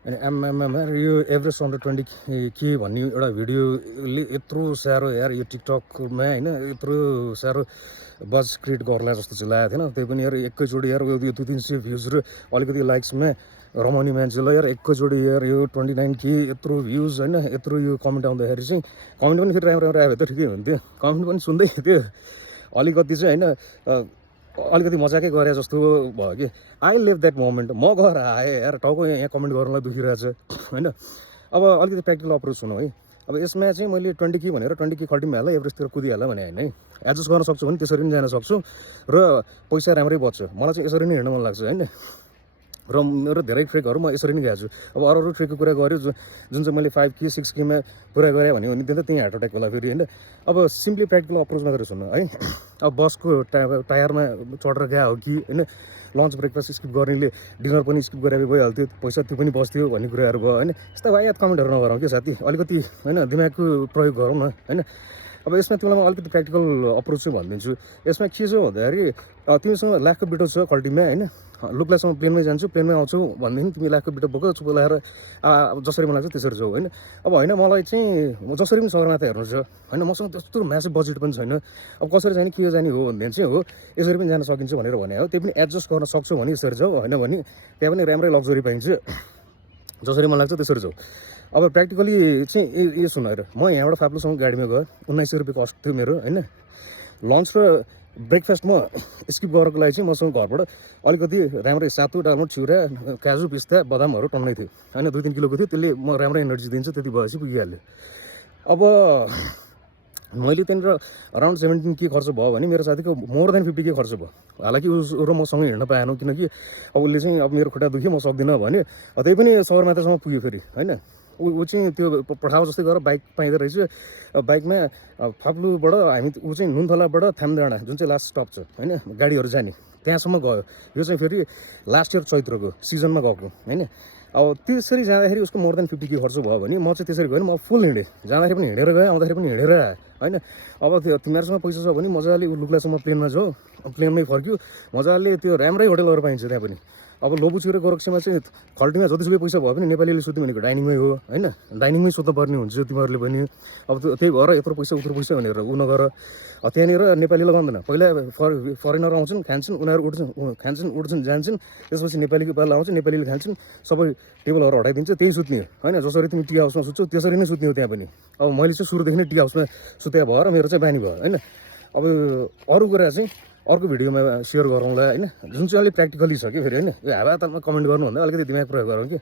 अनि आम्मामा यो एभरेस्ट 120 के भन्ने एउटा भिडियोले यत्रो साह्रो यार यो टिकटकमा होइन यत्रो साह्रो बज क्रिएट गर्ला जस्तो चाहिँ लागेको थिएन। त्यही पनि यार एकैचोटि यार यो 200-300 भ्युज र अलिकति लाइक्समा रमाउने मान्छेलाई यार एकैचोटि यार यो 29K यत्रो भ्युज होइन यत्रो यो कमेन्ट आउँदाखेरि चाहिँ कमेन्ट पनि फेरि राम्रो राम्रो आयो त ठिकै हुन्थ्यो। कमेन्ट पनि सुन्दै थियो अलिकति चाहिँ होइन अलिकति मजाकै गरे जस्तो भयो कि आई लिभ द्याट मोमेन्ट। म गएर आएँ यार टाउको यहाँ कमेन्ट गर्नलाई दुखिरहेछ होइन। अब अलिकति प्र्याक्टिकल अप्रोच हुनु है। अब यसमा चाहिँ मैले 20K भनेर 20K खल्टिम हाल्दा एभरेस्टतिर कुदिहाल्ला भने होइन है। एडजस्ट गर्न सक्छु भने त्यसरी पनि जान सक्छु र पैसा राम्रै बच्छ। मलाई चाहिँ यसरी नै हिँड्न मन लाग्छ होइन। र मेरो धेरै ट्रेकहरू म यसरी नै गएको छु। अब अरू ट्रेकको कुरा गऱ्यो जुन चाहिँ मैले 5K 6Kमा पुरा गरेँ भने त त्यहीँ हार्ट एट्याक होला फेरि होइन। अब सिम्पली प्र्याक्टिकल अप्रोचमा गरेर सुन्नु है। अब बसको टायरमा चढेर गएको हो कि होइन लन्च ब्रेकफास्ट स्किप गर्नेले डिनर पनि स्किप गरेर गइहाल्थ्यो पैसा त्यो पनि बस्थ्यो भन्ने कुराहरू भयो होइन। यस्ता वायात कमेन्टहरू नगरौँ क्या साथी अलिकति होइन दिमागको प्रयोग गरौँ न होइन। अब यसमा तिमीलाई म अलिकति प्र्याक्टिकल अप्रोच चाहिँ भनिदिन्छु। यसमा के छ भन्दाखेरि तिमीसँग लाखको बिटो छ खल्टीमा होइन लुक्लासम्म प्लेनमै जान्छु प्लेनमै आउँछु भनेदेखि तिमी लाखको बिटो बोक चुप लगाएर जसरी मन लाग्छ त्यसरी जाऊ होइन। अब होइन मलाई चाहिँ जसरी पनि सगरमाथा हेर्नु छ होइन मसँग त्यस्तो म्यासिभ बजेट पनि छैन। अब कसरी जाने के जाने हो भनेदेखि चाहिँ हो यसरी पनि जान सकिन्छ भनेर भने हो। त्यही पनि एडजस्ट गर्न सक्छौ भने यसरी जाऊ होइन भने त्यहाँ पनि राम्रै लग्जरी पाइन्छ जसरी मन लाग्छ त्यसरी जाऊ। अब प्र्याक्टिकली चाहिँ यो सुन हेर म यहाँबाट फाप्लुसम्म गाडीमा गएँ 1900 रुपियाँ कस्ट थियो मेरो होइन। लन्च र ब्रेकफास्ट म स्किप गरेको लागि चाहिँ मसँग घरबाट अलिकति राम्रै सातु डालमोट चिउरा काजु पिस्ता बदामहरू टन्नै थियो होइन 2-3 किलोको थियो त्यसले म राम्रो एनर्जी दिन्छ त्यति भएपछि पुगिहाल्यो। अब मैले त्यहाँनिर अराउन्ड 17K खर्च भयो भने मेरो साथीको मोर देन 50K खर्च भयो। हालाकि उस र मसँग हिँड्न पाएन किनकि अब उसले चाहिँ अब मेरो खुट्टा दुख्यो म सक्दिनँ भने त्यही पनि सगरमाथासम्म पुग्यो फेरि होइन। ऊ चाहिँ त्यो पठाएको जस्तै गरेर बाइक पाइँदो रहेछ। बाइकमा फाप्लुबाट हामी ऊ चाहिँ नुनथलाबाट थामडाँडा जुन चाहिँ लास्ट स्टप छ होइन गाडीहरू जाने त्यहाँसम्म गयो। यो चाहिँ फेरि लास्ट इयर चैत्रको सिजनमा गएको होइन। अब त्यसरी जाँदाखेरि उसको मोर देन 50K खर्च भयो भने म चाहिँ त्यसरी गएँ म फुल हिँडेँ जाँदाखेरि पनि हिँडेर गएँ आउँदाखेरि पनि हिँडेर आएँ होइन। अब त्यो तिमीहरूसँग पैसा छ भने मजाले लुक्लासम्म प्लेनमा जाऊ प्लेनमै फर्क्यो मजाले त्यो राम्रै होटलहरू पाइन्छ त्यहाँ पनि। अब लोबुची र गोरक्सीमा चाहिँ खल्टीमा जतिसुकै पैसा भयो भने नेपालीले सुत्यो भनेको डाइनिङमै हो होइन डाइनिङमै सुत्नुपर्ने हुन्छ तिमीहरूले पनि। अब त्यही भएर यत्रो पैसा उत्रो पैसा भनेर उ नगर त्यहाँनिर नेपालीलाई गर्दैन पहिला फरेनर आउँछन् खान्छन् उनीहरू उठ्छन् जान्छन् त्यसपछि नेपालीको पाला आउँछ नेपालीले खान्छन् सबै टेबलहरू हटाइदिन्छ त्यही सुत्ने होइन। जसरी तिमी टी हाउसमा सुत्छौ त्यसरी नै सुत्ने हो त्यहाँ पनि। अब मैले चाहिँ सुरुदेखि नै टी हाउसमा सुत्या भएर मेरो चाहिँ बानी भयो होइन। अब अरू कुरा चाहिँ अर्को भिडियोमा सेयर गरौँला होइन जुन चाहिँ अलिक प्र्याक्टिकली छ कि फेरि होइन यो हावातालमा कमेन्ट गर्नुभन्दा अलिकति दिमाग प्रयोग गरौँ कि।